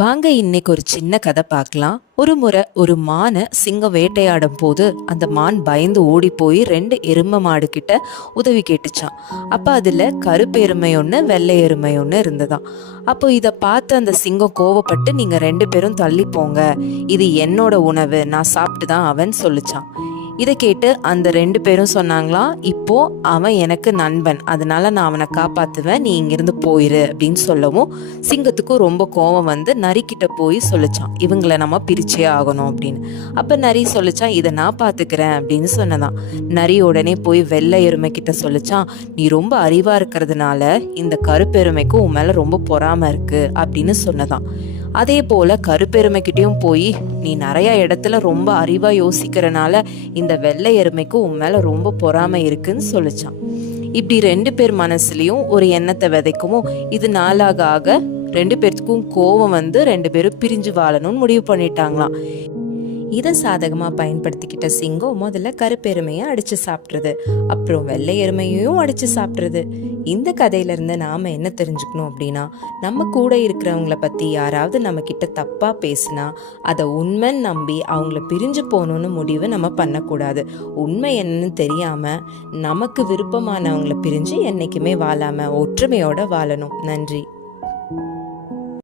வாங்க இன்னைக்கு ஒரு சின்ன கதை பார்க்கலாம். ஒரு முறை ஒரு மானை சிங்கம் வேட்டையாடும் போது அந்த மான் பயந்து ஓடி போய் 2 எருமை மாடு கிட்ட உதவி கேட்டுச்சான். அப்ப அதுல கருப்பு எருமை ஒன்று வெள்ளை எருமை ஒன்று இருந்ததாம். அப்போ இதை பார்த்து அந்த சிங்கம் கோவப்பட்டு, நீங்க 2 பேரும் தள்ளி போங்க, இது என்னோட உணவு, நான் சாப்பிட்டு தான் அவன் சொல்லிச்சான். இதை கேட்டு அந்த 2 பேரும் சொன்னாங்களாம், இப்போ அவன் எனக்கு நண்பன், அதனால நான் அவனை காப்பாத்துவேன், நீ இங்கிருந்து போயிரு அப்படின்னு சொல்லவும் சிங்கத்துக்கும் ரொம்ப கோவம் வந்து நரிக்கிட்ட போய் சொல்லிச்சான், இவங்களை நம்ம பிரிச்சே ஆகணும் அப்படின்னு. அப்ப நரி சொல்லிச்சான், இதை நான் பாத்துக்கிறேன் அப்படின்னு சொன்னதான். நரி உடனே போய் வெள்ளை எருமை கிட்ட சொல்லிச்சான், நீ ரொம்ப அறிவா இருக்கிறதுனால இந்த கருப்பெருமைக்கு உன் மேல ரொம்ப பொறாம இருக்கு அப்படின்னு சொன்னதான். அதே போல கருப்பெருமைக்கிட்டையும் போய், நீ நிறைய இடத்துல ரொம்ப அறிவா யோசிக்கிறனால இந்த வெள்ளை எருமைக்கு உன் மேல ரொம்ப பொறாமை இருக்குன்னு சொல்லிச்சான். இப்படி 2 பேர் மனசுலயும் ஒரு எண்ணத்தை விதைக்கவும் இது நாளாக ஆக 2 பேர்த்துக்கும் கோவம் வந்து 2 பேரும் பிரிஞ்சு வாழணும்னு முடிவு பண்ணிட்டாங்களாம். இதை சாதகமாக பயன்படுத்திக்கிட்ட சிங்கம் முதல்ல கருப்பெருமையை அடித்து சாப்பிட்றது, அப்புறம் வெள்ளை எருமையையும் அடித்து சாப்பிட்றது. இந்த கதையிலேருந்து நாம் என்ன தெரிஞ்சுக்கணும் அப்படின்னா, நம்ம கூட இருக்கிறவங்கள பற்றி யாராவது நம்ம கிட்ட தப்பாக பேசினா அதை உண்மைன்னு நம்பி அவங்கள பிரிஞ்சு போகணுன்னு முடிவு நம்ம பண்ணக்கூடாது. உண்மை என்னன்னு தெரியாமல் நமக்கு விருப்பமானவங்கள பிரிஞ்சு என்றைக்குமே வாழாமல் ஒற்றுமையோடு வாழணும். நன்றி.